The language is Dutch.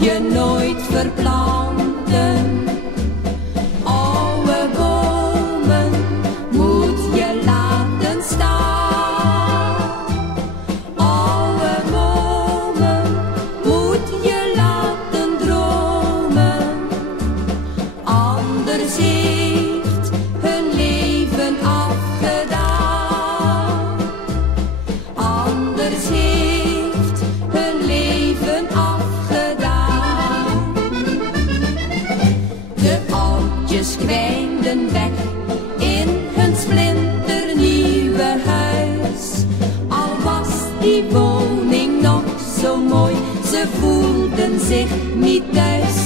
je nooit verplanten. Oude bomen moet je laten staan. Oude bomen moet je laten dromen. Anders heeft hun leven afgedaan. Anders heeft hun leven afgedaan. De oudjes kwijnden weg in hun splinternieuwe huis. Al was die woning nog zo mooi, ze voelden zich niet thuis.